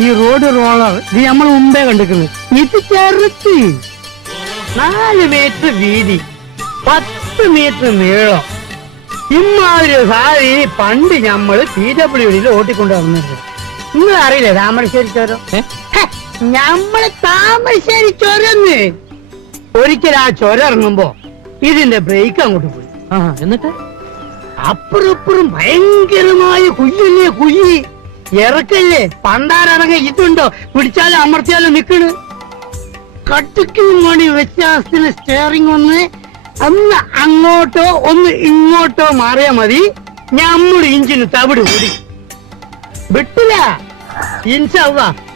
ഈ road roller ഇത് നമ്മൾ മുമ്പേ കണ്ടിരിക്കുന്നത്. ഇത് ചെറുത്ത് 4 മീറ്റർ വീതി, 10 മീറ്റർ നീളം. ഇമ്മാതിരി സാരി പണ്ട് ഞമ്മള് PWDയിൽ ഓട്ടിക്കൊണ്ട് വന്നത്. നിങ്ങൾ അറിയില്ലേ താമരശ്ശേരി ചുരം? ഞമ്മള് താമരശ്ശേരി ചുരന്ന് ഒരിക്കൽ ആ ചുരം ഇറങ്ങുമ്പോ ഇതിന്റെ ബ്രേക്ക് അങ്ങോട്ട് പോയി. എന്നിട്ട് അപ്പുറപ്പുറം ഭയങ്കരമായ കുയ്യല്ലേ, കുയ്യി ഇറക്കല്ലേ. പണ്ടാരടങ്ങ ഇതുണ്ടോ, പിടിച്ചാലും അമർത്തിയാലും നിക്കണ്. കട്ടിക്കും മണി വ്യത്യാസത്തിന് സ്റ്റിയറിംഗ് ഒന്ന് അങ്ങോട്ടോ ഒന്ന് ഇങ്ങോട്ടോ മാറിയാ മതി, ഞമ്മള് ഇഞ്ചിന് തവിട് കൂടി വിട്ടില്ല. ഇൻഷാ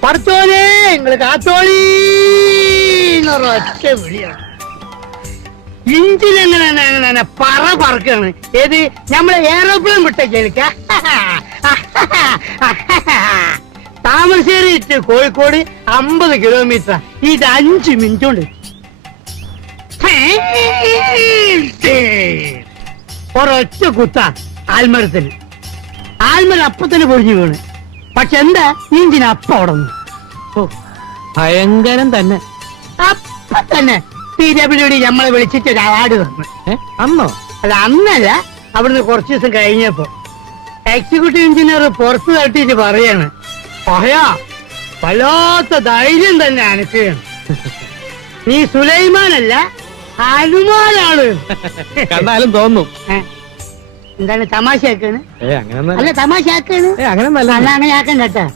പടച്ചോനെ നിങ്ങള് കാത്തോളി ഒറ്റ വിളിയാണ്. ഇഞ്ചിനെങ്ങനെ പറക്കാണ്. ഏത് നമ്മളെ എയറോപ്ലെയിൻ വിട്ടേക്ക. Thamarassery to Kozhikode 50 kilometre. ഇത് 5 മിനിറ്റ് കൊണ്ട്. ഒരൊറ്റ കുത്ത ആൽമരത്തിന്. ആൽമരം അപ്പത്തന്നെ പൊഴിഞ്ഞു വീണ്. പക്ഷെ എന്താ ഇഞ്ചിന് അപ്പം അവിടെ നിന്ന്. ഭയങ്കരം തന്നെ. അപ്പൊ തന്നെ PWD നമ്മളെ വിളിച്ചിട്ട് ഒരു അവാർഡ് തന്നു. അന്നോ? അല്ല, അന്നല്ല, അവിടുന്ന് കുറച്ചു ദിവസം കഴിഞ്ഞപ്പോ എക്സിക്യൂട്ടീവ് എഞ്ചിനീയർ പുറത്ത് തട്ടിട്ട് പറയാണ്, പറയാ വല്ലാത്ത ധൈര്യം തന്നെ അനക്കുകയാണ്. നീ സുലൈമാനല്ല ഹനുമാനാണ്. കണ്ടാലും തോന്നും. എന്താണ് തമാശ ആക്കാണ്? അങ്ങനെ അല്ല തമാശ ആക്കാണ്. അങ്ങനെ അങ്ങനെ ആക്കണ്ട കേട്ടാ.